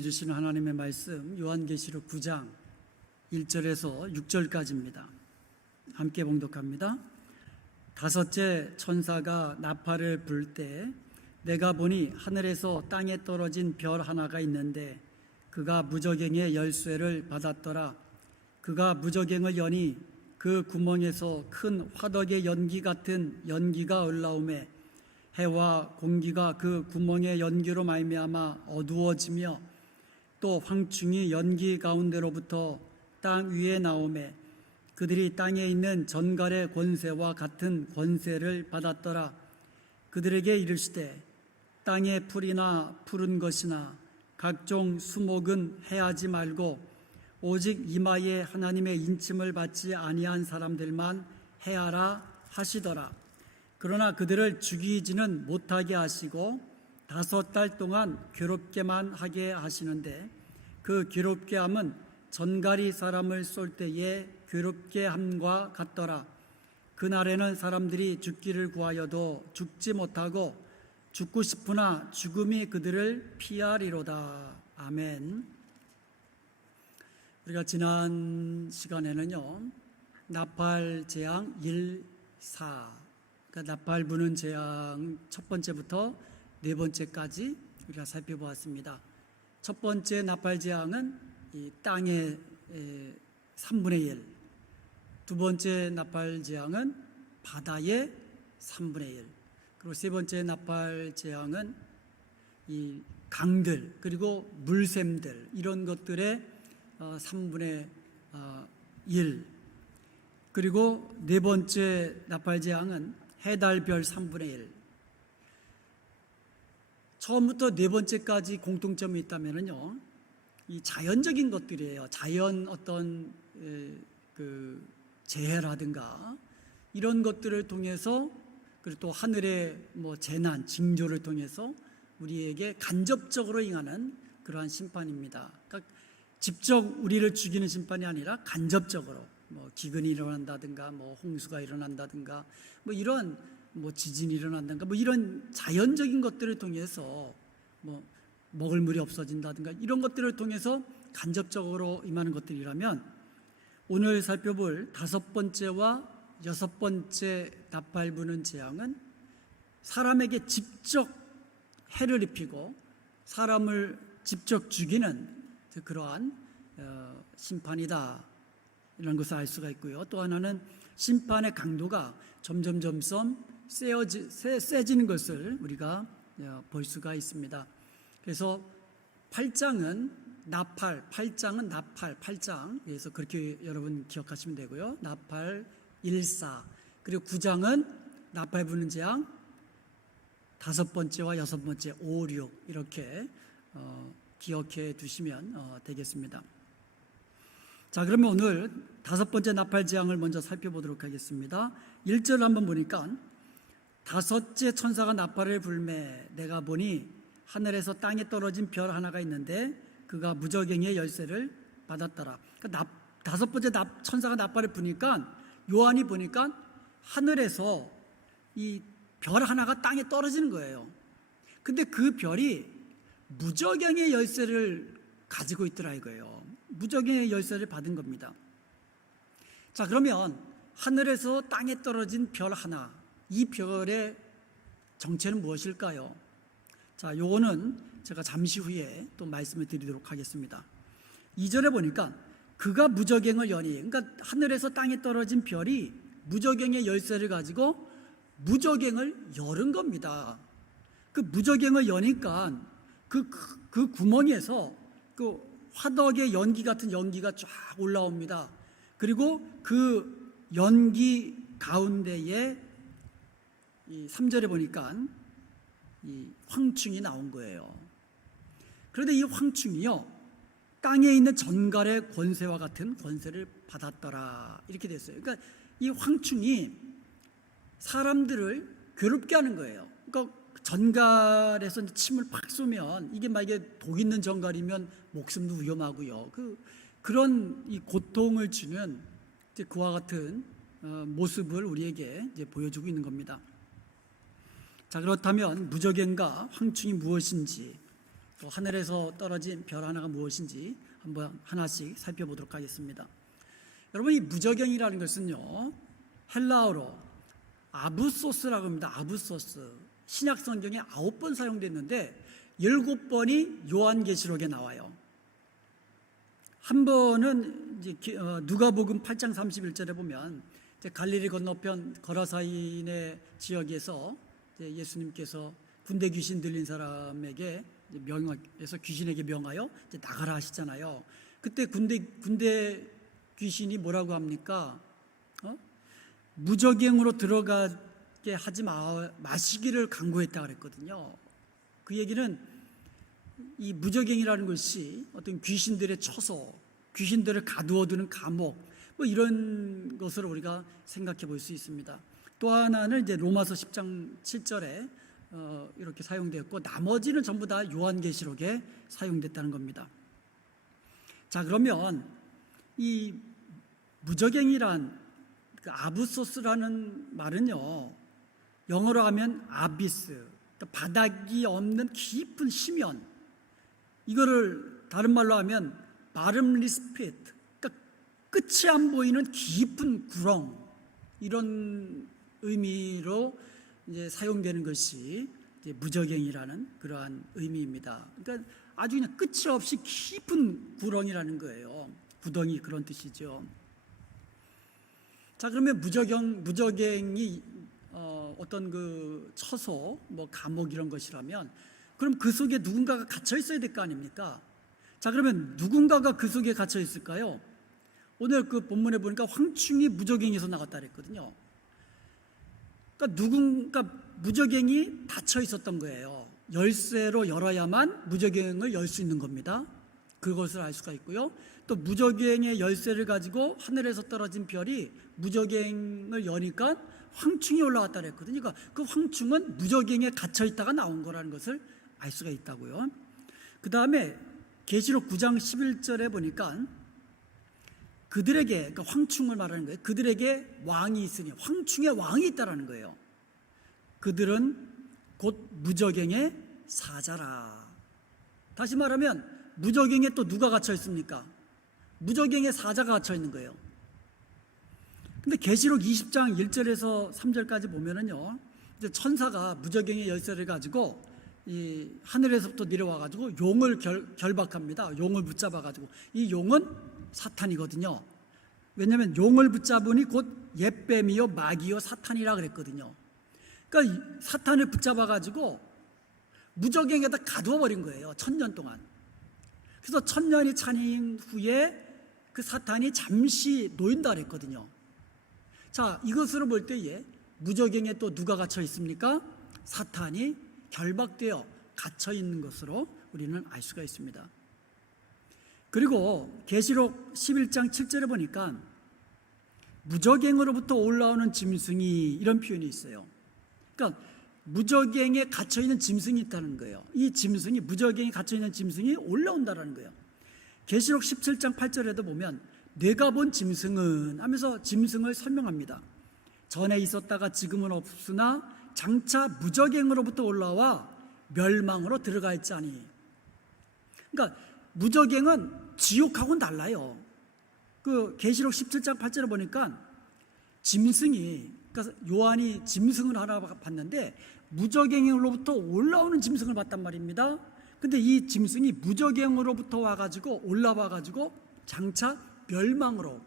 우리에게 주시는 하나님의 말씀 요한계시록 9장 1절에서 6절까지입니다. 함께 봉독합니다. 다섯째 천사가 나팔을 불 때 내가 보니 하늘에서 땅에 떨어진 별 하나가 있는데 그가 무저갱의 열쇠를 받았더라. 그가 무저갱을 여니 그 구멍에서 큰 화덕의 연기 같은 연기가 올라오매 해와 공기가 그 구멍의 연기로 말미암아 어두워지며 또 황충이 연기 가운데로부터 땅 위에 나오매 그들이 땅에 있는 전갈의 권세와 같은 권세를 받았더라. 그들에게 이르시되 땅의 풀이나 푸른 것이나 각종 수목은 해하지 말고 오직 이마에 하나님의 인침을 받지 아니한 사람들만 해하라 하시더라. 그러나 그들을 죽이지는 못하게 하시고 5달 동안 괴롭게만 하게 하시는데 그 괴롭게 함은 전갈이 사람을 쏠 때에 괴롭게 함과 같더라. 그날에는 사람들이 죽기를 구하여도 죽지 못하고 죽고 싶으나 죽음이 그들을 피하리로다. 아멘. 우리가 지난 시간에는요, 나팔 재앙 1, 4, 그러니까 나팔 부는 재앙 첫 번째부터 네 번째까지 우리가 살펴보았습니다. 첫 번째 나팔 재앙은 이 땅의 3분의 1, 두 번째 나팔 재앙은 바다의 3분의 1, 그리고 세 번째 나팔 재앙은 이 강들 그리고 물샘들 이런 것들의 3분의 1, 그리고 네 번째 나팔 재앙은 해달별 3분의 1. 처음부터 네 번째까지 공통점이 있다면요, 이 자연적인 것들이에요. 자연 어떤 그 재해라든가 이런 것들을 통해서, 그리고 또 하늘의 뭐 재난, 징조를 통해서 우리에게 간접적으로 임하는 그러한 심판입니다. 그러니까 직접 우리를 죽이는 심판이 아니라 간접적으로 뭐 기근이 일어난다든가 뭐 홍수가 일어난다든가 뭐 이런 뭐 지진이 일어난다든가 뭐 이런 자연적인 것들을 통해서 뭐 먹을 물이 없어진다든가 이런 것들을 통해서 간접적으로 임하는 것들이라면, 오늘 살펴볼 5번째와 6번째 나팔 부는 재앙은 사람에게 직접 해를 입히고 사람을 직접 죽이는 그러한 심판이다, 이런 것을 알 수가 있고요. 또 하나는 심판의 강도가 점점 세지는 것을 우리가 볼 수가 있습니다. 그래서 8장은 나팔, 8장, 그래서 그렇게 여러분 기억하시면 되고요. 나팔 1, 4, 그리고 9장은 나팔 부는 재앙 5번째와 6번째, 5, 6 이렇게 기억해 두시면 되겠습니다. 자, 그러면 오늘 5번째 나팔 재앙을 먼저 살펴보도록 하겠습니다. 1절 한번 보니까 다섯째 천사가 나팔을 불매 내가 보니 하늘에서 땅에 떨어진 별 하나가 있는데 그가 무저갱의 열쇠를 받았더라. 그러니까 5번째 천사가 나팔을 부니까 요한이 보니까 하늘에서 이 별 하나가 땅에 떨어지는 거예요. 근데 그 별이 무저갱의 열쇠를 가지고 있더라 이거예요. 무저갱의 열쇠를 받은 겁니다. 자, 그러면 하늘에서 땅에 떨어진 별 하나, 이 별의 정체는 무엇일까요? 자, 요거는 제가 잠시 후에 또 말씀을 드리도록 하겠습니다. 2절에 보니까 그가 무저갱을 여니, 그러니까 하늘에서 땅에 떨어진 별이 무저갱의 열쇠를 가지고 무저갱을 열은 겁니다. 그 무저갱을 여니까 그 구멍에서 그 화덕의 연기 같은 연기가 쫙 올라옵니다. 그리고 그 연기 가운데에 이 3절에 보니까 이 황충이 나온 거예요. 그런데 이 황충이요, 땅에 있는 전갈의 권세와 같은 권세를 받았더라, 이렇게 됐어요. 그러니까 이 황충이 사람들을 괴롭게 하는 거예요. 그러니까 전갈에서 침을 팍 쏘면 이게 만약에 독 있는 전갈이면 목숨도 위험하고요. 그런 이 고통을 주는 이제 그와 같은 모습을 우리에게 이제 보여주고 있는 겁니다. 자, 그렇다면 무저갱과 황충이 무엇인지 또 하늘에서 떨어진 별 하나가 무엇인지 한번 하나씩 살펴보도록 하겠습니다. 여러분, 이 무저갱이라는 것은요, 헬라어로 아부소스라고 합니다. 아부소스. 신약 성경에 9번 사용됐는데 7번이 요한계시록에 나와요. 한 번은 이제 누가복음 8장 31절에 보면 이제 갈릴리 건너편 거라사인의 지역에서 이제 예수님께서 군대 귀신 들린 사람에게 명해서 귀신에게 명하여 이제 나가라 하시잖아요. 그때 군대 귀신이 뭐라고 합니까? 무저갱으로 들어가게 하지 마시기를 강구했다 그랬거든요. 그 얘기는 이 무저갱이라는 것이 어떤 귀신들의 처소, 귀신들을 가두어두는 감옥, 뭐 이런 것을 우리가 생각해 볼 수 있습니다. 또 하나는 이제 로마서 10장 7절에 이렇게 사용되었고, 나머지는 전부 다 요한계시록에 사용됐다는 겁니다. 자, 그러면 이 무저갱이란 그 아부소스라는 말은요, 영어로 하면 아비스, 그러니까 바닥이 없는 깊은 심연, 이거를 다른 말로 하면 바름리스 핏, 그러니까 끝이 안 보이는 깊은 구렁, 이런 의미로 이제 사용되는 것이 이제 무저갱이라는 그러한 의미입니다. 그러니까 아주 그냥 끝이 없이 깊은 구렁이라는 거예요. 구덩이, 그런 뜻이죠. 자, 그러면 무저갱이 어떤 그 처소, 뭐 감옥 이런 것이라면, 그럼 그 속에 누군가가 갇혀 있어야 될 거 아닙니까? 자, 그러면 누군가가 그 속에 갇혀 있을까요? 오늘 그 본문에 보니까 황충이 무저갱에서 나왔다 그랬거든요. 그러니까 무저갱이 닫혀 있었던 거예요. 열쇠로 열어야만 무저갱을 열 수 있는 겁니다. 그것을 알 수가 있고요. 또 무저갱의 열쇠를 가지고 하늘에서 떨어진 별이 무저갱을 여니까 황충이 올라왔다 그랬거든요. 그러니까 그 황충은 무저갱에 갇혀 있다가 나온 거라는 것을 알 수가 있다고요. 그 다음에 계시록 9장 11절에 보니까 그들에게, 그러니까 황충을 말하는 거예요. 그들에게 왕이 있으니, 황충의 왕이 있다라는 거예요. 그들은 곧 무저갱의 사자라. 다시 말하면 무저갱에 또 누가 갇혀 있습니까? 무저갱의 사자가 갇혀 있는 거예요. 근데 계시록 20장 1절에서 3절까지 보면은요, 이제 천사가 무저갱의 열쇠를 가지고 이 하늘에서부터 내려와 가지고 용을 결박합니다. 용을 붙잡아 가지고, 이 용은 사탄이거든요. 왜냐하면 용을 붙잡으니 곧 옛뱀이요 마귀요 사탄이라 그랬거든요. 그러니까 사탄을 붙잡아 가지고 무저갱에다 가두어 버린 거예요. 1000년 동안. 그래서 1000년이 차린 후에 그 사탄이 잠시 놓인다 그랬거든요. 자, 이것으로 볼 때에 무저갱에 또 누가 갇혀 있습니까? 사탄이 결박되어 갇혀 있는 것으로 우리는 알 수가 있습니다. 그리고 계시록 11장 7절에 보니까 무저갱으로부터 올라오는 짐승이, 이런 표현이 있어요. 그러니까 무저갱에 갇혀 있는 짐승이 있다는 거예요. 이 짐승이, 무저갱에 갇혀 있는 짐승이 올라온다라는 거예요. 계시록 17장 8절에도 보면 내가 본 짐승은 하면서 짐승을 설명합니다. 전에 있었다가 지금은 없으나 장차 무저갱으로부터 올라와 멸망으로 들어가 있지 아니. 그러니까 무저갱은 지옥하고는 달라요. 그 계시록 17장 8절에 보니까 짐승이, 그러니까 요한이 짐승을 하나 봤는데 무저갱으로부터 올라오는 짐승을 봤단 말입니다. 근데 이 짐승이 무저갱으로부터 와가지고 올라와가지고 장차 멸망으로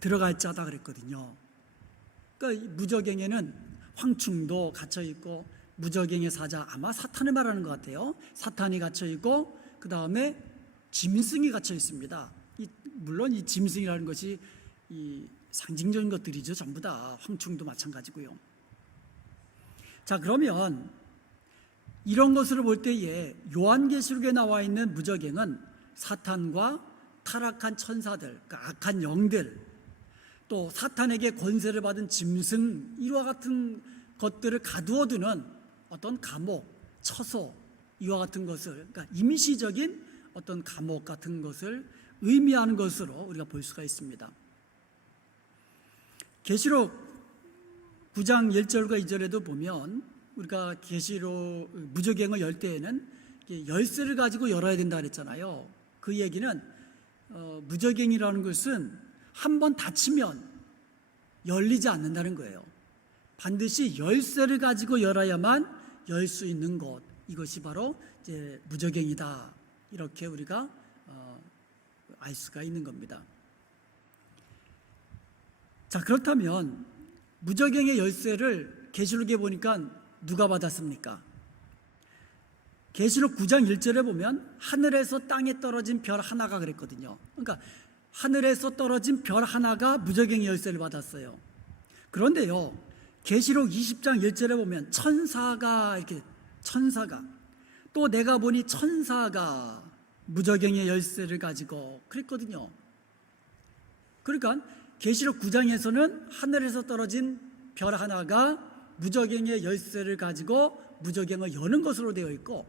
들어갈 자다 그랬거든요. 그러니까 무저갱에는 황충도 갇혀 있고, 무저갱의 사자, 아마 사탄을 말하는 것 같아요. 사탄이 갇혀 있고, 그 다음에 짐승이 갇혀 있습니다. 물론 이 짐승이라는 것이 이 상징적인 것들이죠. 전부 다 황충도 마찬가지고요. 자, 그러면 이런 것으로 볼 때에 요한계시록에 나와 있는 무저갱은 사탄과 타락한 천사들, 그러니까 악한 영들, 또 사탄에게 권세를 받은 짐승, 이와 같은 것들을 가두어두는 어떤 감옥, 처소, 이와 같은 것을, 그러니까 임시적인 어떤 감옥 같은 것을 의미하는 것으로 우리가 볼 수가 있습니다. 계시록 9장 1절과 2절에도 보면 우리가 계시록 무저갱을 열 때에는 열쇠를 가지고 열어야 된다 그랬잖아요. 그 얘기는 무적행이라는 것은 한번 닫히면 열리지 않는다는 거예요. 반드시 열쇠를 가지고 열어야만 열 수 있는 것, 이것이 바로 이제 무적행이다. 이렇게 우리가 알 수가 있는 겁니다. 자, 그렇다면 무적행의 열쇠를 계시록에 보니까 누가 받았습니까? 계시록 9장 1절에 보면 하늘에서 땅에 떨어진 별 하나가 그랬거든요. 그러니까 하늘에서 떨어진 별 하나가 무적행의 열쇠를 받았어요. 그런데요, 계시록 20장 1절에 보면 천사가 또 내가 보니 천사가 무적행의 열쇠를 가지고 그랬거든요. 그러니까 계시록 9장에서는 하늘에서 떨어진 별 하나가 무적행의 열쇠를 가지고 무적행을 여는 것으로 되어 있고,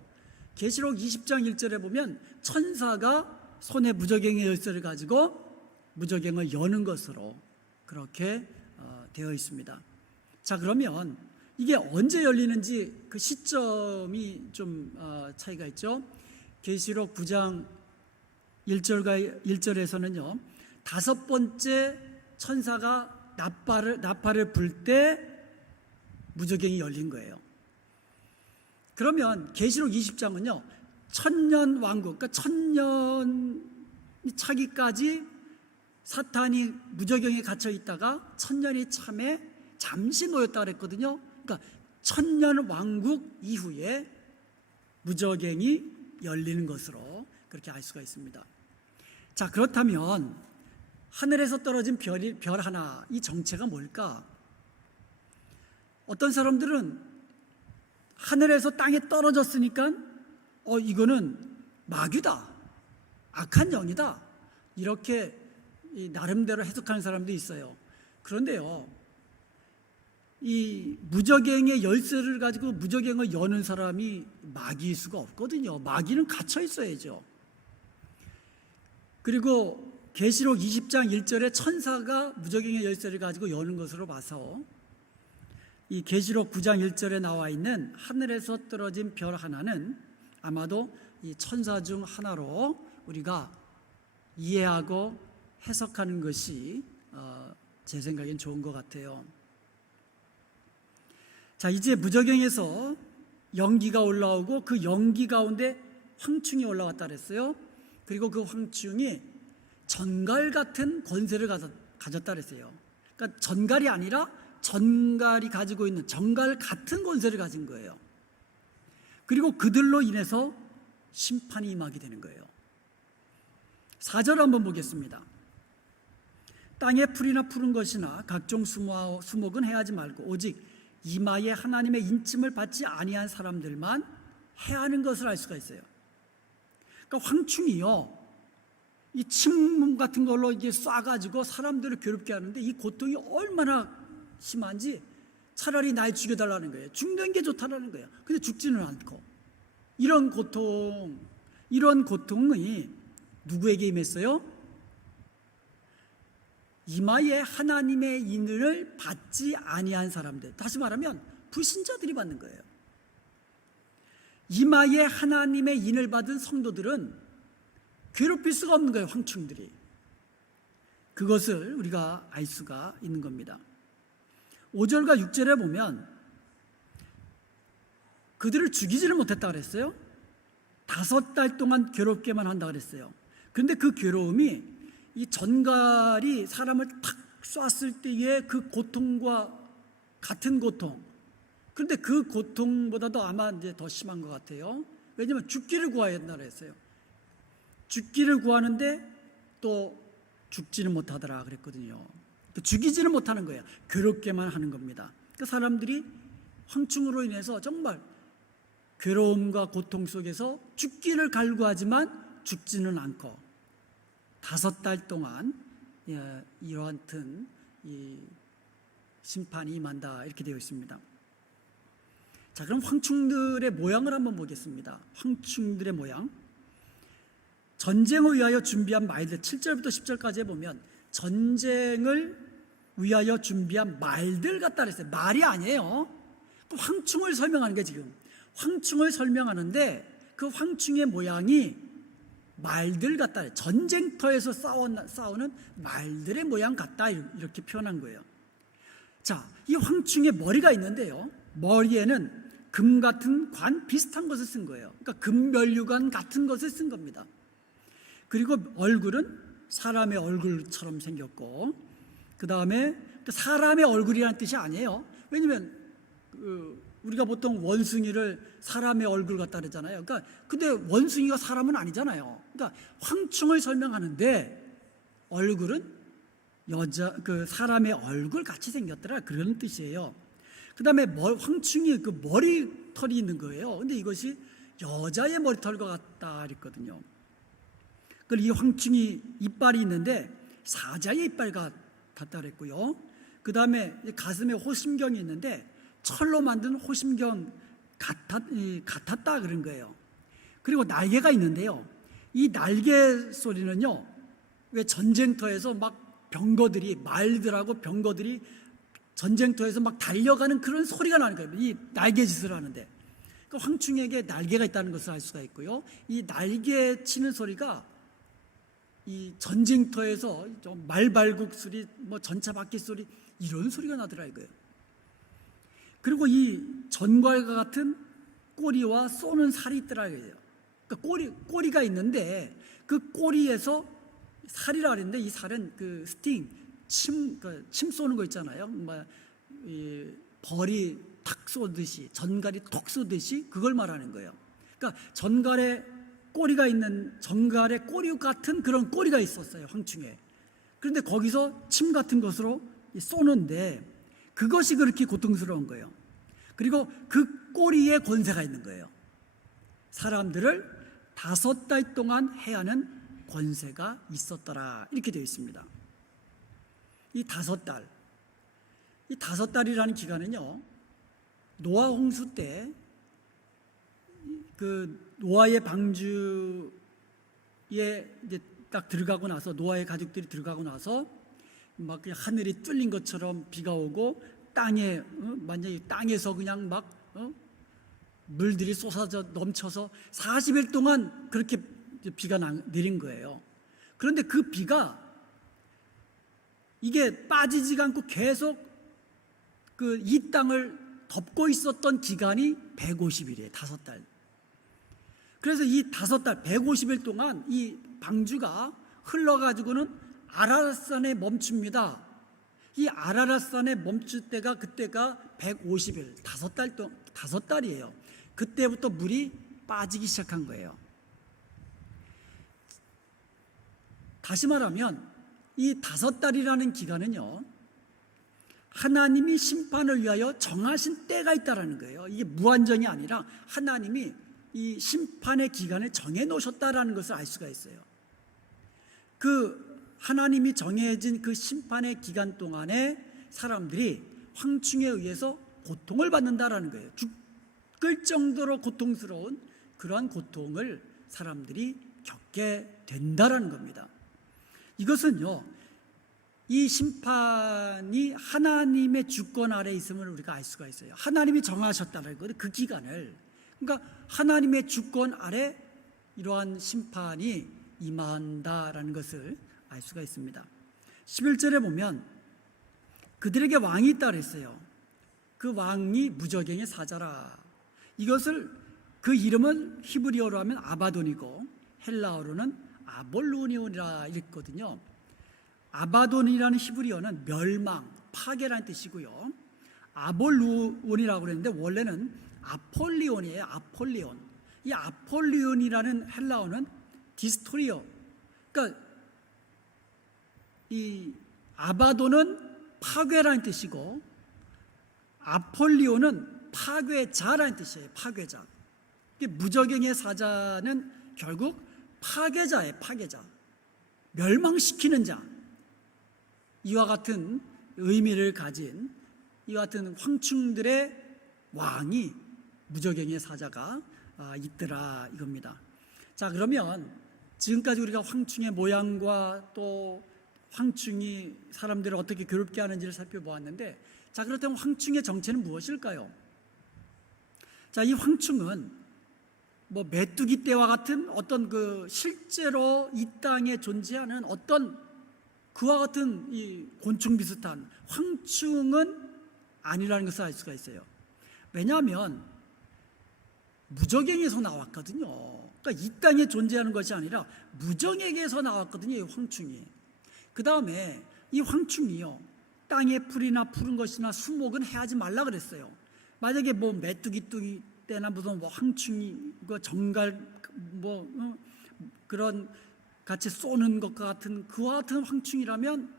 계시록 20장 1절에 보면 천사가 손에 무적행의 열쇠를 가지고 무적행을 여는 것으로 그렇게 되어 있습니다. 자, 그러면 이게 언제 열리는지 그 시점이 좀 차이가 있죠. 계시록 9장 1절에서는요, 5번째 천사가 나팔을 불 때 무적행이 열린 거예요. 그러면 계시록 20장은요, 천년 왕국, 그러니까 천년이 차기까지 사탄이 무적행에 갇혀 있다가 천년이 참에 잠시 놓였다 그랬거든요. 그러니까 천년 왕국 이후에 무적행이 열리는 것으로 그렇게 알 수가 있습니다. 자, 그렇다면 하늘에서 떨어진 별 하나, 이 정체가 뭘까? 어떤 사람들은 하늘에서 땅에 떨어졌으니까 이거는 마귀다, 악한 영이다, 이렇게 나름대로 해석하는 사람도 있어요. 그런데요, 이 무적행의 열쇠를 가지고 무적행을 여는 사람이 마귀일 수가 없거든요. 마귀는 갇혀 있어야죠. 그리고 계시록 20장 1절에 천사가 무적행의 열쇠를 가지고 여는 것으로 봐서 이 계시록 9장 1절에 나와 있는 하늘에서 떨어진 별 하나는 아마도 이 천사 중 하나로 우리가 이해하고 해석하는 것이 제 생각엔 좋은 것 같아요. 자, 이제 무적행에서 연기가 올라오고 그 연기 가운데 황충이 올라왔다 그랬어요. 그리고 그 황충이 전갈 같은 권세를 가졌다 그랬어요. 그러니까 전갈이 아니라 전갈이 가지고 있는 전갈 같은 권세를 가진 거예요. 그리고 그들로 인해서 심판이 임하게 되는 거예요. 4절 한번 보겠습니다. 땅의 풀이나 푸른 것이나 각종 수목은 해하지 말고 오직 이마에 하나님의 인침을 받지 아니한 사람들만 해하는 것을 알 수가 있어요. 그러니까 황충이요, 이 침몸 같은 걸로 이게 쏴가지고 사람들을 괴롭게 하는데 이 고통이 얼마나 심한지 차라리 날 죽여달라는 거예요. 죽는 게 좋다라는 거예요. 근데 죽지는 않고, 이런 고통이 누구에게 임했어요? 이마에 하나님의 인을 받지 아니한 사람들, 다시 말하면 불신자들이 받는 거예요. 이마에 하나님의 인을 받은 성도들은 괴롭힐 수가 없는 거예요. 황충들이. 그것을 우리가 알 수가 있는 겁니다. 5절과 6절에 보면 그들을 죽이지를 못했다 그랬어요. 5달 동안 괴롭게만 한다 그랬어요. 그런데 그 괴로움이 이 전갈이 사람을 탁 쐈을 때의 그 고통과 같은 고통, 그런데 그 고통보다도 아마 이제 더 심한 것 같아요. 왜냐하면 죽기를 구해야 한다 그랬어요. 죽기를 구하는데 또 죽지는 못하더라 그랬거든요. 죽이지는 못하는 거예요. 괴롭게만 하는 겁니다. 그 사람들이 황충으로 인해서 정말 괴로움과 고통 속에서 죽기를 갈구하지만 죽지는 않고 5달 동안 이러한 심판이 임한다, 이렇게 되어 있습니다. 자, 그럼 황충들의 모양을 한번 보겠습니다. 황충들의 모양, 전쟁을 위하여 준비한 말들, 7절부터 10절까지 보면 전쟁을 위하여 준비한 말들 같다 그랬어요. 말이 아니에요. 황충을 설명하는 게 지금 황충을 설명하는데 그 황충의 모양이 말들 같다. 전쟁터에서 싸우는 말들의 모양 같다. 이렇게 표현한 거예요. 자, 이 황충의 머리가 있는데요. 머리에는 금 같은 관 비슷한 것을 쓴 거예요. 그러니까 금면류관 같은 것을 쓴 겁니다. 그리고 얼굴은 사람의 얼굴처럼 생겼고, 그 다음에 사람의 얼굴이라는 뜻이 아니에요. 왜냐하면 우리가 보통 원숭이를 사람의 얼굴 같다 그러잖아요. 그러니까 근데 원숭이가 사람은 아니잖아요. 그러니까 황충을 설명하는데 얼굴은 사람의 얼굴 같이 생겼더라, 그런 뜻이에요. 그 다음에 황충이 그 머리털이 있는 거예요. 근데 이것이 여자의 머리털과 같다 그랬거든요. 그리고 이 황충이 이빨이 있는데 사자의 이빨 같다 그랬고요. 그 다음에 가슴에 호심경이 있는데 철로 만든 호심경 같았다 그런 거예요. 그리고 날개가 있는데요. 이 날개 소리는요, 왜 전쟁터에서 막 말들하고 병거들이 전쟁터에서 막 달려가는 그런 소리가 나는 거예요. 이 날개짓을 하는데. 그러니까 황충에게 날개가 있다는 것을 알 수가 있고요. 이 날개 치는 소리가 이 전쟁터에서 말발굽 소리, 전차 바퀴 소리, 이런 소리가 나더라 이거예요. 그리고 이 전갈과 같은 꼬리와 쏘는 살이 있더라 이거예요. 그러니까 꼬리가 있는데 그 꼬리에서 살이라 그랬는데, 이 살은 그 스팅, 침 쏘는 거 있잖아요. 벌이 탁 쏘듯이, 전갈이 톡 쏘듯이 그걸 말하는 거예요. 그러니까 전갈에 꼬리 같은 그런 꼬리가 있었어요, 황충에. 그런데 거기서 침 같은 것으로 쏘는데 그것이 그렇게 고통스러운 거예요. 그리고 그 꼬리에 권세가 있는 거예요. 사람들을 5달 동안 해야 하는 권세가 있었더라, 이렇게 되어 있습니다. 이 5달이라는 기간은요, 노아 홍수 때 그 노아의 방주에 이제 딱 들어가고 나서, 노아의 가족들이 들어가고 나서 막 하늘이 뚫린 것처럼 비가 오고 만약에 땅에서 그냥 막 물들이 쏟아져 넘쳐서 40일 동안 그렇게 비가 내린 거예요. 그런데 그 비가 이게 빠지지가 않고 계속 이 땅을 덮고 있었던 기간이 150일이에요. 5달. 그래서 이 5달, 150일 동안 이 방주가 흘러가지고는 아라랏산에 멈춥니다. 이 아라랏산에 멈출 때가, 그때가 150일, 5달이에요. 그때부터 물이 빠지기 시작한 거예요. 다시 말하면 이 5달이라는 기간은요, 하나님이 심판을 위하여 정하신 때가 있다라는 거예요. 이게 무한정이 아니라 하나님이 이 심판의 기간을 정해 놓으셨다라는 것을 알 수가 있어요. 그 하나님이 정해진 그 심판의 기간 동안에 사람들이 황충에 의해서 고통을 받는다라는 거예요. 죽을 정도로 고통스러운 그러한 고통을 사람들이 겪게 된다라는 겁니다. 이것은요, 이 심판이 하나님의 주권 아래 있음을 우리가 알 수가 있어요. 하나님이 정하셨다는 거예요. 그 기간을. 그러니까 하나님의 주권 아래 이러한 심판이 임한다라는 것을 알 수가 있습니다. 11절에 보면 그들에게 왕이 있다 그랬어요. 그 왕이 무저갱의 사자라. 그 이름은 히브리어로 하면 아바돈이고 헬라어로는 아볼루니온이라 읽거든요. 아바돈이라는 히브리어는 멸망, 파괴라는 뜻이고요. 아볼루온이라고 그랬는데 원래는 아폴리온이에요. 아폴리온. 이 아폴리온이라는 헬라어는 디스토리어. 그러니까 이 아바돈은 파괴라는 뜻이고 아폴리온은 파괴자라는 뜻이에요. 파괴자. 무저갱의 사자는 결국 파괴자예요. 파괴자. 멸망시키는 자. 이와 같은 의미를 가진 이와 같은 황충들의 왕이 무저갱의 사자가 있더라 이겁니다. 자, 그러면 지금까지 우리가 황충의 모양과 또 황충이 사람들을 어떻게 괴롭게 하는지를 살펴보았는데, 자, 그렇다면 황충의 정체는 무엇일까요? 자, 이 황충은 뭐 메뚜기 떼와 같은 어떤 그 실제로 이 땅에 존재하는 어떤 그와 같은 이 곤충 비슷한 황충은 아니라는 것을 알 수가 있어요. 왜냐하면 무적행에서 나왔거든요. 그러니까 이 땅에 존재하는 것이 아니라 무적행에서 나왔거든요, 이 황충이. 그 다음에 이 황충이요, 땅에 풀이나 푸른 것이나 수목은 해하지 말라 그랬어요. 만약에 뭐 메뚜기 때나 무슨 뭐 황충이 정갈 그런 같이 쏘는 것과 같은 그와 같은 황충이라면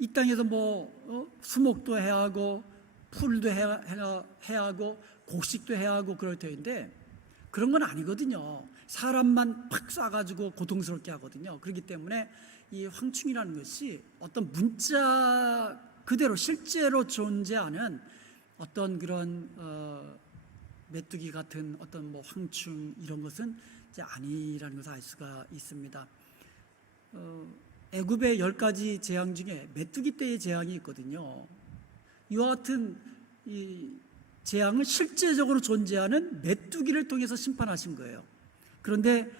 이 땅에서 수목도 해야 하고 풀도 해야 하고 곡식도 해야 하고 그럴 터인데 그런 건 아니거든요. 사람만 팍 쏴가지고 고통스럽게 하거든요. 그렇기 때문에 이 황충이라는 것이 어떤 문자 그대로 실제로 존재하는 어떤 그런 메뚜기 같은 어떤 뭐 황충 이런 것은 이제 아니라는 것을 알 수가 있습니다. 애굽의 10가지 재앙 중에 메뚜기 떼의 재앙이 있거든요. 이와 같은 이 재앙은 실제적으로 존재하는 메뚜기를 통해서 심판하신 거예요. 그런데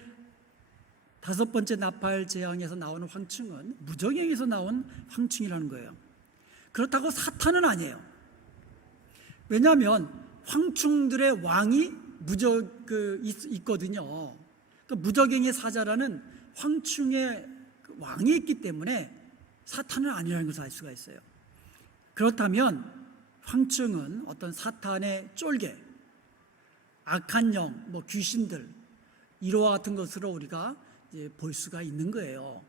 5번째 나팔 재앙에서 나오는 황충은 무적행에서 나온 황충이라는 거예요. 그렇다고 사탄은 아니에요. 왜냐하면 황충들의 왕이 있거든요. 그 무적행의 사자라는 황충의 왕이 있기 때문에 사탄은 아니라는 것을 알 수가 있어요. 그렇다면 황충은 어떤 사탄의 쫄개, 악한 영, 뭐 귀신들 이와 같은 것으로 우리가 이제 볼 수가 있는 거예요.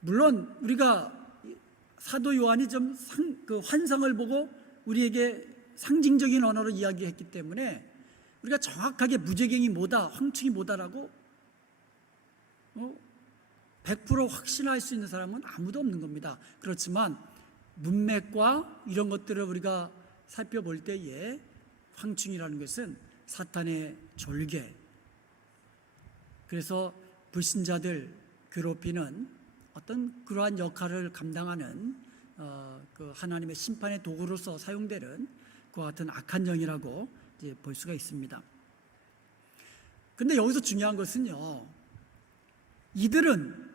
물론 우리가 사도 요한이 그 환상을 보고 우리에게 상징적인 언어로 이야기했기 때문에 우리가 정확하게 무적행이 뭐다, 황충이 뭐다라고 100% 확신할 수 있는 사람은 아무도 없는 겁니다. 그렇지만 문맥과 이런 것들을 우리가 살펴볼 때에 황충이라는 것은 사탄의 졸개, 그래서 불신자들 괴롭히는 어떤 그러한 역할을 감당하는 그 하나님의 심판의 도구로서 사용되는 그와 같은 악한 영이라고 이제 볼 수가 있습니다. 그런데 여기서 중요한 것은요, 이들은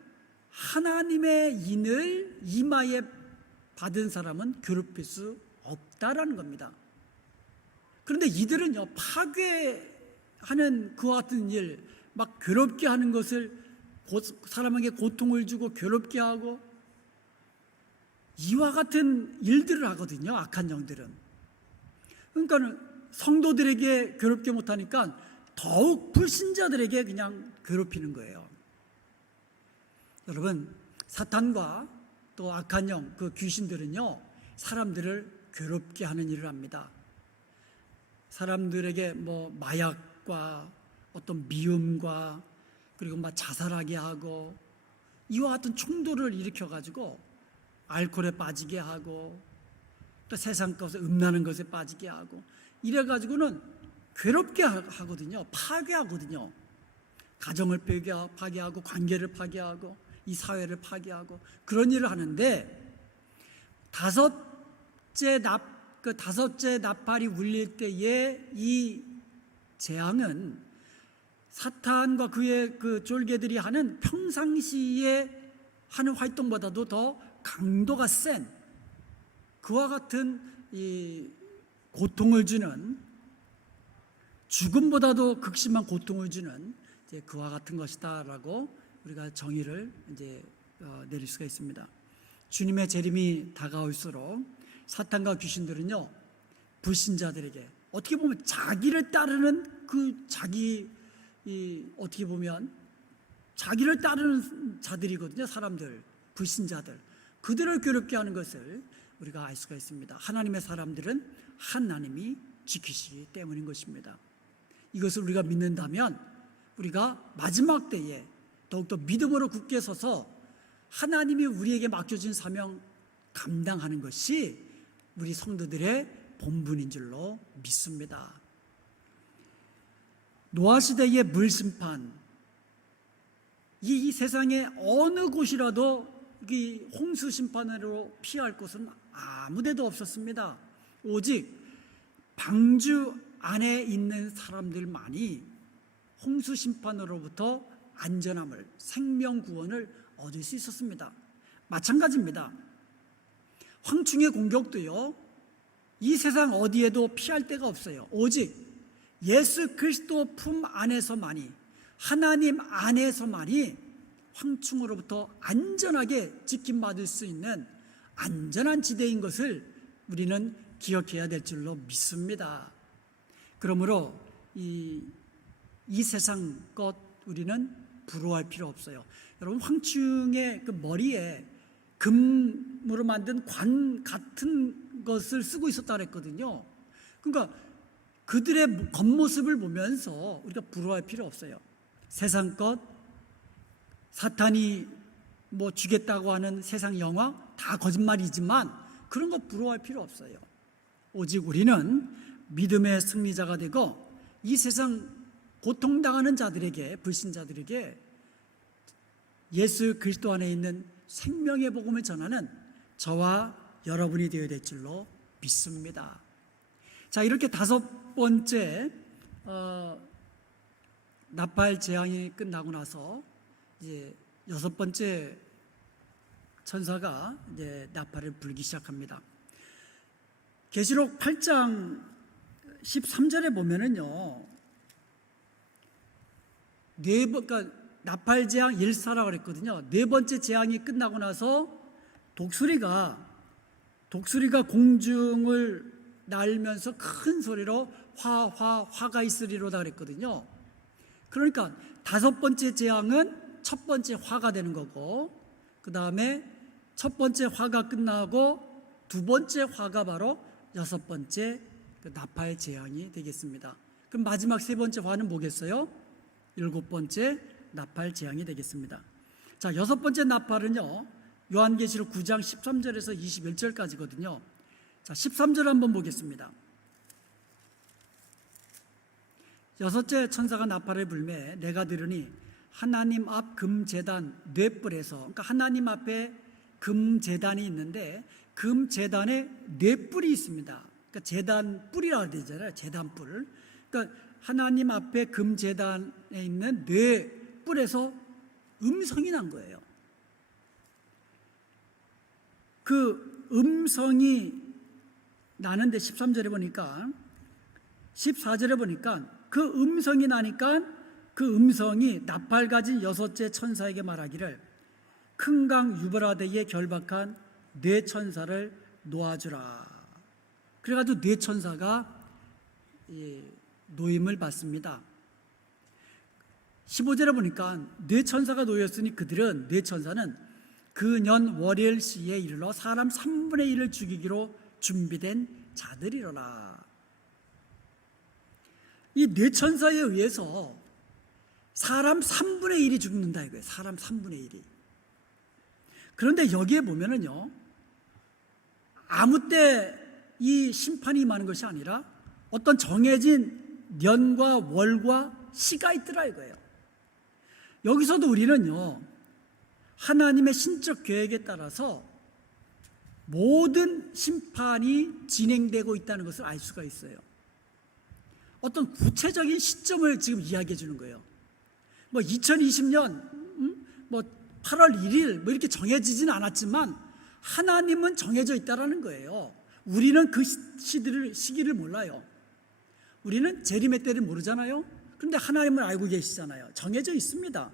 하나님의 인을 이마에 받은 사람은 괴롭힐 수 없다라는 겁니다. 그런데 이들은요, 파괴하는 그와 같은 일, 막 괴롭게 하는 것을, 사람에게 고통을 주고 괴롭게 하고 이와 같은 일들을 하거든요, 악한 영들은. 그러니까 성도들에게 괴롭게 못하니까 더욱 불신자들에게 그냥 괴롭히는 거예요. 여러분, 사탄과 또 악한 영, 그 귀신들은요, 사람들을 괴롭게 하는 일을 합니다. 사람들에게 뭐 마약과 어떤 미움과 그리고 막 자살하게 하고 이와 같은 충돌을 일으켜가지고 알코올에 빠지게 하고 또 세상 것에 음란한 것에 빠지게 하고 이래가지고는 괴롭게 하거든요. 파괴하거든요. 가정을 파괴하고 관계를 파괴하고 이 사회를 파괴하고 그런 일을 하는데 다섯째 나팔이 울릴 때에 이 재앙은 사탄과 그의 그 졸개들이 하는 평상시에 하는 활동보다도 더 강도가 센 그와 같은 이 고통을 주는, 죽음보다도 극심한 고통을 주는 이제 그와 같은 것이다라고 우리가 정의를 이제 내릴 수가 있습니다. 주님의 재림이 다가올수록 사탄과 귀신들은요, 불신자들에게 어떻게 보면 자기를 따르는 어떻게 보면 자기를 따르는 자들이거든요. 사람들, 불신자들, 그들을 괴롭게 하는 것을 우리가 알 수가 있습니다. 하나님의 사람들은 하나님이 지키시기 때문인 것입니다. 이것을 우리가 믿는다면 우리가 마지막 때에 더욱더 믿음으로 굳게 서서 하나님이 우리에게 맡겨진 사명 감당하는 것이 우리 성도들의 본분인 줄로 믿습니다. 노아 시대의 물심판, 이 세상의 어느 곳이라도 이 홍수 심판으로 피할 곳은 아무데도 없었습니다. 오직 방주 안에 있는 사람들만이 홍수 심판으로부터 안전함을, 생명 구원을 얻을 수 있었습니다. 마찬가지입니다. 황충의 공격도요, 이 세상 어디에도 피할 데가 없어요. 오직 예수 그리스도 품 안에서만이, 하나님 안에서만이 황충으로부터 안전하게 지킴받을 수 있는 안전한 지대인 것을 우리는 기억해야 될 줄로 믿습니다. 그러므로 이 세상 것 우리는 부러워할 필요 없어요. 여러분, 황충의 그 머리에 금으로 만든 관 같은 것을 쓰고 있었다 그랬거든요. 그러니까 그들의 겉모습을 보면서 우리가 부러워할 필요 없어요. 세상 것, 사탄이 뭐 주겠다고 하는 세상 영화 다 거짓말이지만 그런 거 부러워할 필요 없어요. 오직 우리는 믿음의 승리자가 되고 이 세상 고통당하는 자들에게, 불신자들에게 예수 그리스도 안에 있는 생명의 복음을 전하는 저와 여러분이 되어야 될 줄로 믿습니다. 자, 이렇게 5번째 나팔 재앙이 끝나고 나서 이제 6번째 천사가 이제 나팔을 불기 시작합니다. 계시록 8장 13절에 보면은요, 그러니까 나팔 재앙 1사라고 그랬거든요. 4번째 재앙이 끝나고 나서 독수리가 공중을 날면서 큰 소리로 화가 있으리로다 그랬거든요. 그러니까 5번째 재앙은 첫 번째 화가 되는 거고, 그 다음에 첫 번째 화가 끝나고 2번째 화가 바로 6번째 그 나팔 재앙이 되겠습니다. 그럼 마지막 3번째 화는 뭐겠어요? 7번째 나팔 재앙이 되겠습니다. 자, 6번째 나팔은요, 요한계시록 9장 13절에서 21절까지거든요. 자, 13절 한번 보겠습니다. 6째 천사가 나팔을 불매 내가 들으니 하나님 앞 금제단 뇌뿔에서, 그러니까 하나님 앞에 금제단이 있는데 금제단에 뇌뿔이 있습니다. 그러니까 제단 뿔이라고 되잖아요. 제단 뿔. 그러니까 하나님 앞에 금제단에 있는 뇌뿔에서 음성이 난 거예요. 그 음성이 나는데 13절에 보니까, 14절에 보니까 그 음성이 나니까 그 음성이 나팔 가진 6째 천사에게 말하기를 큰 강 유브라데에 결박한 네 천사를 놓아주라. 그래가지고 네 천사가 노임을 받습니다. 15절에 보니까 네 천사가 놓였으니 그들은, 네 천사는 그 년 월요일 시에 이르러 사람 3분의 1을 죽이기로 준비된 자들이로라. 이 네 천사에 의해서 사람 3분의 1이 죽는다 이거예요. 사람 3분의 1이. 그런데 여기에 보면은요, 아무 때 이 심판이 임하는 것이 아니라 어떤 정해진 년과 월과 시가 있더라 이거예요. 여기서도 우리는요, 하나님의 신적 계획에 따라서 모든 심판이 진행되고 있다는 것을 알 수가 있어요. 어떤 구체적인 시점을 지금 이야기해 주는 거예요. 뭐 2020년 뭐 8월 1일 뭐 이렇게 정해지진 않았지만 하나님은 정해져 있다라는 거예요. 우리는 그 시기를 몰라요. 우리는 재림의 때를 모르잖아요. 그런데 하나님은 알고 계시잖아요. 정해져 있습니다.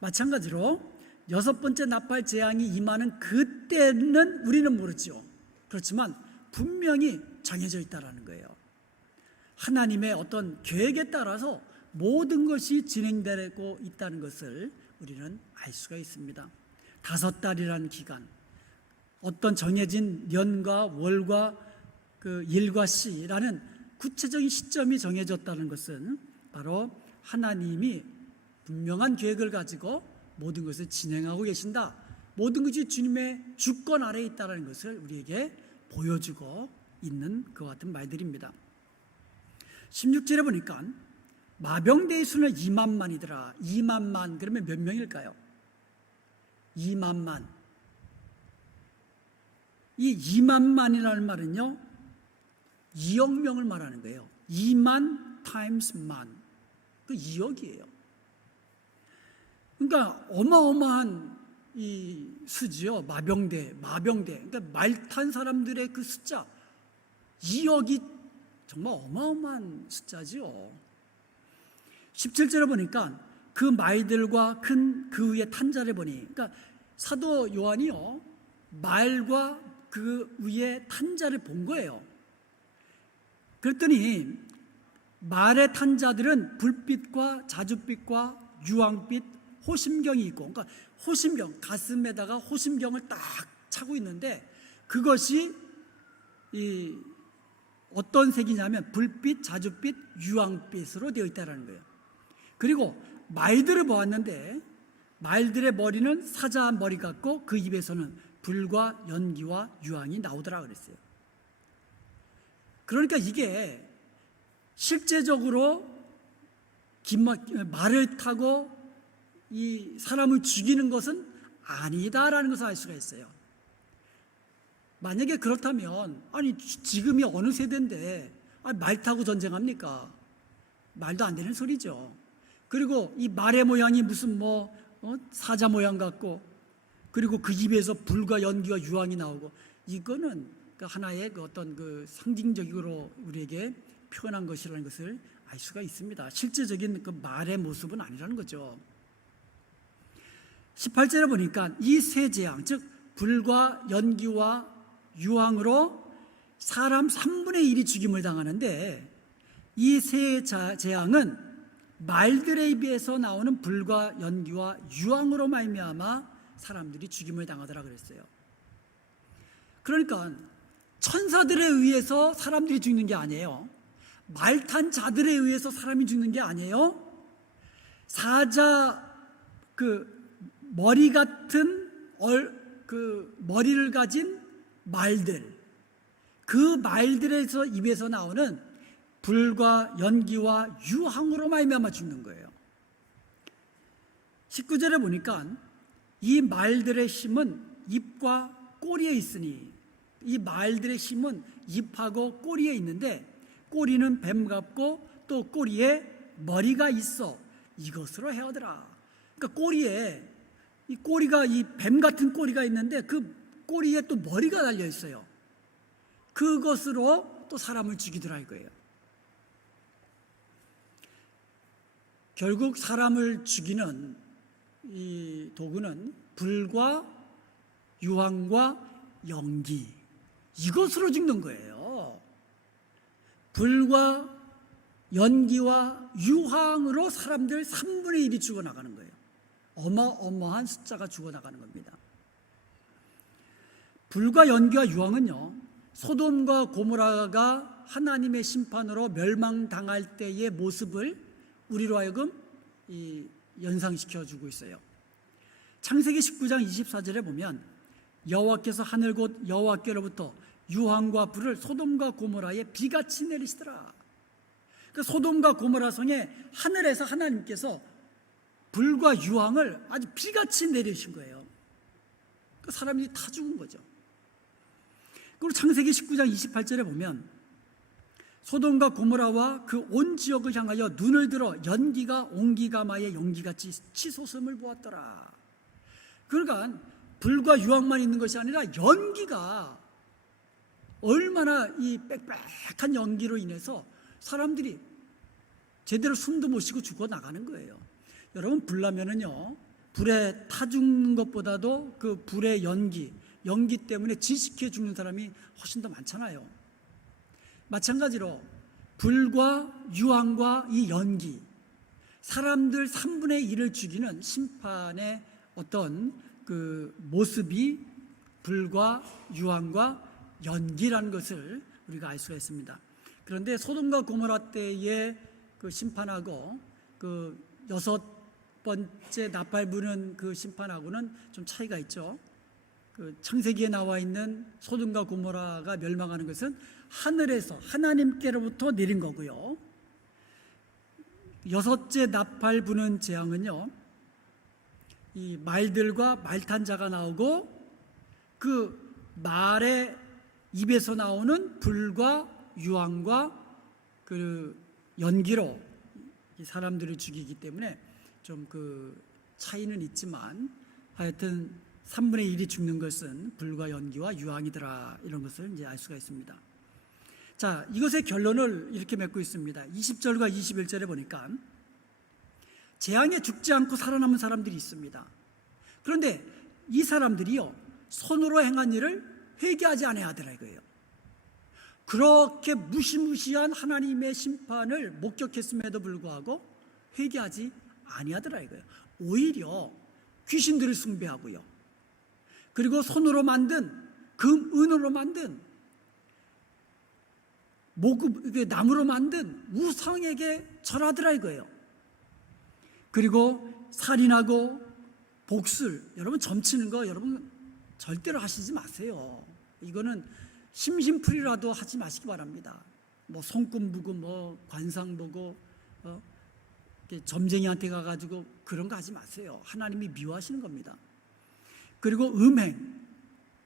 마찬가지로 6번째 나팔 재앙이 임하는 그때는 우리는 모르죠. 그렇지만 분명히 정해져 있다라는 거예요. 하나님의 어떤 계획에 따라서 모든 것이 진행되고 있다는 것을 우리는 알 수가 있습니다. 5달이라는 기간, 어떤 정해진 년과 월과 그 일과 시라는 구체적인 시점이 정해졌다는 것은 바로 하나님이 분명한 계획을 가지고 모든 것을 진행하고 계신다. 모든 것이 주님의 주권 아래에 있다는 것을 우리에게 보여주고 있는 그 같은 말들입니다. 16절에 보니까 마병대의 수는 2만만이더라. 2만만 그러면 몇 명일까요? 2만만. 이 2만만이라는 말은요, 2억 명을 말하는 거예요. 2만 times 만. 그 2억이에요. 그러니까 어마어마한 이 수지요. 마병대. 그러니까 말 탄 사람들의 그 숫자 2억이 정말 어마어마한 숫자지요. 17절에 보니까 그 말들과 큰 그 위에 탄 자를 보니, 그러니까 사도 요한이요 말과 그 위에 탄 자를 본 거예요. 그랬더니 말에 탄 자들은 불빛과 자줏빛과 유황빛 호심경이 있고, 그러니까 호심경, 가슴에다가 호심경을 딱 차고 있는데 그것이 이 어떤 색이냐면 불빛, 자줏빛, 유황빛으로 되어 있다는 거예요. 그리고 말들을 보았는데 말들의 머리는 사자 머리 같고 그 입에서는 불과 연기와 유황이 나오더라 그랬어요. 그러니까 이게 실제적으로 말을 타고 이 사람을 죽이는 것은 아니다라는 것을 알 수가 있어요. 만약에 그렇다면 아니 지금이 어느 세대인데 말 타고 전쟁합니까? 말도 안 되는 소리죠. 그리고 이 말의 모양이 무슨 사자 모양 같고, 그리고 그 입에서 불과 연기와 유황이 나오고, 이거는 하나의 어떤 상징적으로 우리에게 표현한 것이라는 것을 알 수가 있습니다. 실제적인 그 말의 모습은 아니라는 거죠. 18절에 보니까 이 세 재앙, 즉 불과 연기와 유황으로 사람 3분의 1이 죽임을 당하는데, 이 세 재앙은 말들의 입에서 나오는 불과 연기와 유황으로 말미암아 사람들이 죽임을 당하더라 그랬어요. 그러니까 천사들에 의해서 사람들이 죽는 게 아니에요. 말탄 자들에 의해서 사람이 죽는 게 아니에요. 사자 머리 같은 머리를 가진 말들, 그 말들에서 입에서 나오는 불과 연기와 유황으로 말미암아 죽는 거예요. 19절에 보니까 이 말들의 힘은 입과 꼬리에 있으니, 이 말들의 힘은 입하고 꼬리에 있는데 꼬리는 뱀 같고 또 꼬리에 머리가 있어 이것으로 헤어더라. 그러니까 이 꼬리가 이 뱀 같은 꼬리가 있는데 그 꼬리에 또 머리가 달려 있어요. 그것으로 또 사람을 죽이더라 이거예요. 결국 사람을 죽이는 이 도구는 불과 유황과 연기, 이것으로 죽는 거예요. 불과 연기와 유황으로 사람들 3분의 1이 죽어나가는 거예요. 어마어마한 숫자가 죽어나가는 겁니다. 불과 연기와 유황은요, 소돔과 고모라가 하나님의 심판으로 멸망당할 때의 모습을 우리로 하여금 연상시켜주고 있어요. 창세기 19장 24절에 보면 여호와께서 하늘 곧 여호와께로부터 유황과 불을 소돔과 고모라에 비같이 내리시더라. 그 소돔과 고모라 성에 하늘에서 하나님께서 불과 유황을 아주 비같이 내리신 거예요. 그 사람들이 다 죽은 거죠. 그리고 창세기 19장 28절에 보면 소돔과 고모라와 그 온 지역을 향하여 눈을 들어 연기가 옹기가마의 연기같이 치솟음을 보았더라. 그러니까 불과 유황만 있는 것이 아니라 연기가 얼마나 이 빽빽한 연기로 인해서 사람들이 제대로 숨도 못 쉬고 죽어나가는 거예요. 여러분, 불나면은요, 불에 타 죽는 것보다도 그 불의 연기 때문에 질식해 죽는 사람이 훨씬 더 많잖아요. 마찬가지로 불과 유황과 이 연기, 사람들 3분의 1을 죽이는 심판의 어떤 그 모습이 불과 유황과 연기라는 것을 우리가 알 수가 있습니다. 그런데 소돔과 고모라 때의 그 심판하고 그 6번째 나팔 부는 그 심판하고는 좀 차이가 있죠. 그 창세기에 나와 있는 소돔과 고모라가 멸망하는 것은 하늘에서 하나님께로부터 내린 거고요. 6째 나팔 부는 재앙은요, 이 말들과 말탄 자가 나오고 그 말의 입에서 나오는 불과 유황과 그 연기로 이 사람들을 죽이기 때문에 좀 그 차이는 있지만 하여튼 3분의 1이 죽는 것은 불과 연기와 유황이더라, 이런 것을 이제 알 수가 있습니다. 자, 이것의 결론을 이렇게 맺고 있습니다. 20절과 21절에 보니까 재앙에 죽지 않고 살아남은 사람들이 있습니다. 그런데 이 사람들이요, 손으로 행한 일을 회개하지 아니하더라 이거예요. 그렇게 무시무시한 하나님의 심판을 목격했음에도 불구하고 회개하지 아니하더라 이거예요. 오히려 귀신들을 숭배하고요, 그리고 손으로 만든 금, 은으로 만든 나무로 만든 우상에게 절하더라 이거예요. 그리고 살인하고 복술, 여러분 점치는 거 여러분 절대로 하시지 마세요. 이거는 심심풀이라도 하지 마시기 바랍니다. 뭐 손금 보고 뭐 관상 보고 점쟁이한테 가가지고 그런 거 하지 마세요. 하나님이 미워하시는 겁니다. 그리고 음행,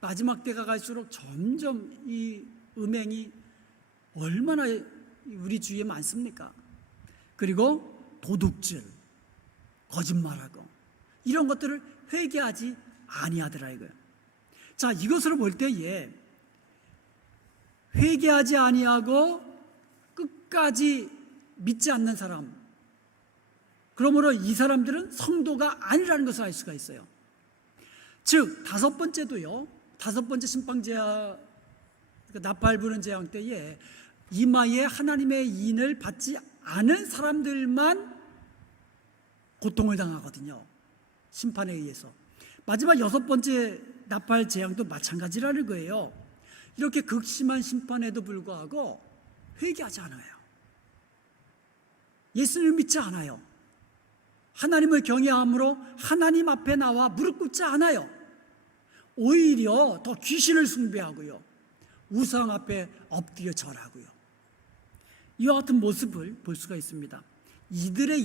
마지막 때가 갈수록 점점 이 음행이 얼마나 우리 주위에 많습니까? 그리고 도둑질, 거짓말하고 이런 것들을 회개하지 아니하더라 이거예요. 자, 이것으로 볼 때에 회개하지 아니하고 끝까지 믿지 않는 사람, 그러므로 이 사람들은 성도가 아니라는 것을 알 수가 있어요. 즉 다섯 번째도요, 다섯 번째 심판재앙, 나팔 부는 재앙 때에 이마에 하나님의 인을 받지 않은 사람들만 고통을 당하거든요, 심판에 의해서. 마지막 여섯 번째 나팔 재앙도 마찬가지라는 거예요. 이렇게 극심한 심판에도 불구하고 회개하지 않아요. 예수님을 믿지 않아요. 하나님을 경외함으로 하나님 앞에 나와 무릎 꿇지 않아요. 오히려 더 귀신을 숭배하고요, 우상 앞에 엎드려 절하고요. 이와 같은 모습을 볼 수가 있습니다. 이들의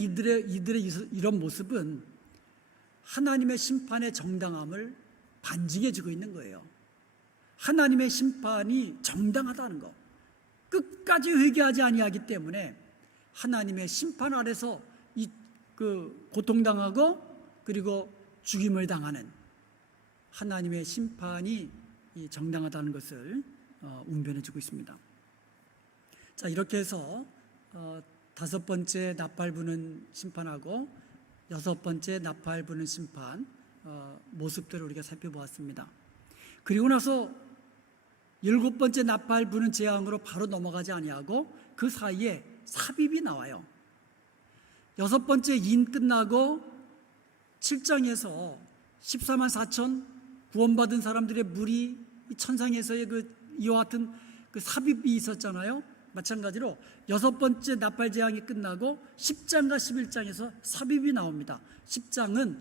이런 모습은 하나님의 심판의 정당함을 반증해주고 있는 거예요. 하나님의 심판이 정당하다는 것, 끝까지 회개하지 아니하기 때문에 하나님의 심판 아래서 고통당하고 그리고 죽임을 당하는 하나님의 심판이 정당하다는 것을 운변해주고 있습니다. 자, 이렇게 해서 다섯 번째 나팔 부는 심판하고 여섯 번째 나팔 부는 심판 모습들을 우리가 살펴보았습니다. 그리고 나서 일곱 번째 나팔 부는 재앙으로 바로 넘어가지 아니하고 그 사이에 삽입이 나와요. 여섯 번째 인 끝나고 7장에서 14만 4천 구원받은 사람들의 무리, 천상에서의 이와 같은 삽입이 있었잖아요. 마찬가지로 여섯 번째 나팔 재앙이 끝나고 10장과 11장에서 삽입이 나옵니다. 10장은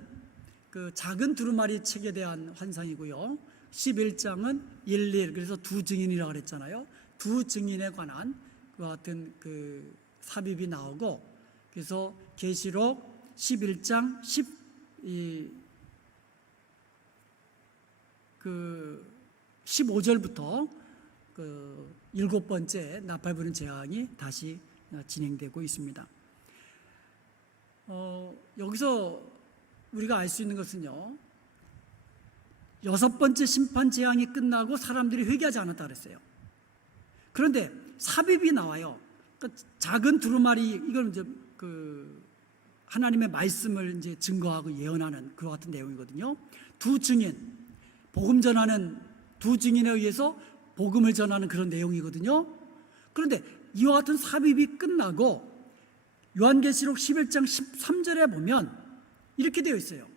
작은 두루마리 책에 대한 환상이고요, 11장은 일일, 그래서 두 증인이라고 그랬잖아요. 두 증인에 관한 그와 같은 삽입이 나오고, 그래서 계시록 11장 15절부터 일곱 번째 나팔 부는 재앙이 다시 진행되고 있습니다. 여기서 우리가 알 수 있는 것은요, 여섯 번째 심판 재앙이 끝나고 사람들이 회개하지 않았다 그랬어요. 그런데 삽입이 나와요. 작은 두루마리, 이건 이제 하나님의 말씀을 이제 증거하고 예언하는 그와 같은 내용이거든요. 두 증인, 복음 전하는 두 증인에 의해서 복음을 전하는 그런 내용이거든요. 그런데 이와 같은 삽입이 끝나고 요한계시록 11장 13절에 보면 이렇게 되어 있어요.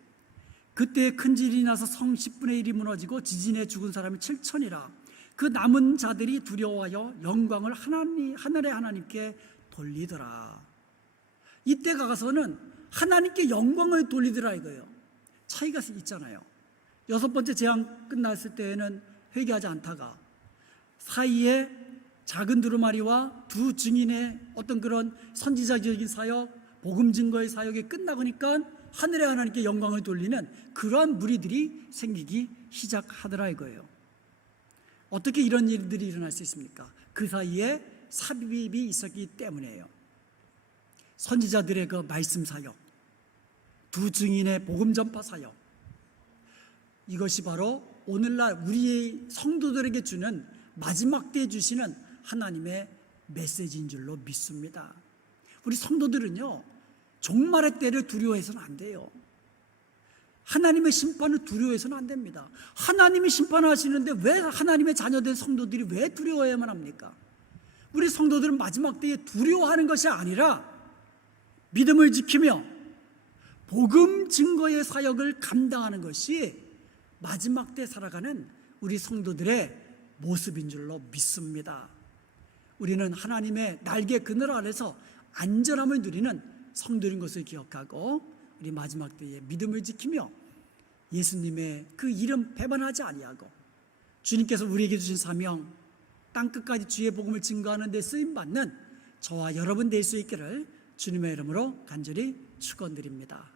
그때 큰 질이 나서 성 10분의 1이 무너지고 지진에 죽은 사람이 7천이라. 그 남은 자들이 두려워하여 영광을 하늘의 하나님께 돌리더라. 이때 가서는 하나님께 영광을 돌리더라 이거예요. 차이가 있잖아요. 여섯 번째 재앙 끝났을 때에는 회개하지 않다가 사이에 작은 두루마리와 두 증인의 어떤 그런 선지자적인 사역, 복음 증거의 사역이 끝나고니까 하늘의 하나님께 영광을 돌리는 그러한 무리들이 생기기 시작하더라 이거예요. 어떻게 이런 일들이 일어날 수 있습니까? 그 사이에 삽입이 있었기 때문이에요. 선지자들의 그 말씀 사역, 두 증인의 복음 전파 사역, 이것이 바로 오늘날 우리의 성도들에게 주는 마지막 때에 주시는 하나님의 메시지인 줄로 믿습니다. 우리 성도들은요, 종말의 때를 두려워해서는 안 돼요. 하나님의 심판을 두려워해서는 안 됩니다. 하나님이 심판하시는데 왜 하나님의 자녀된 성도들이 왜 두려워해야만 합니까? 우리 성도들은 마지막 때에 두려워하는 것이 아니라 믿음을 지키며 복음 증거의 사역을 감당하는 것이 마지막 때 살아가는 우리 성도들의 모습인 줄로 믿습니다. 우리는 하나님의 날개 그늘 아래서 안전함을 누리는 성도인 것을 기억하고 우리 마지막 때에 믿음을 지키며 예수님의 그 이름 배반하지 아니하고 주님께서 우리에게 주신 사명, 땅끝까지 주의 복음을 증거하는 데 쓰임받는 저와 여러분 될 수 있기를 주님의 이름으로 간절히 축원드립니다.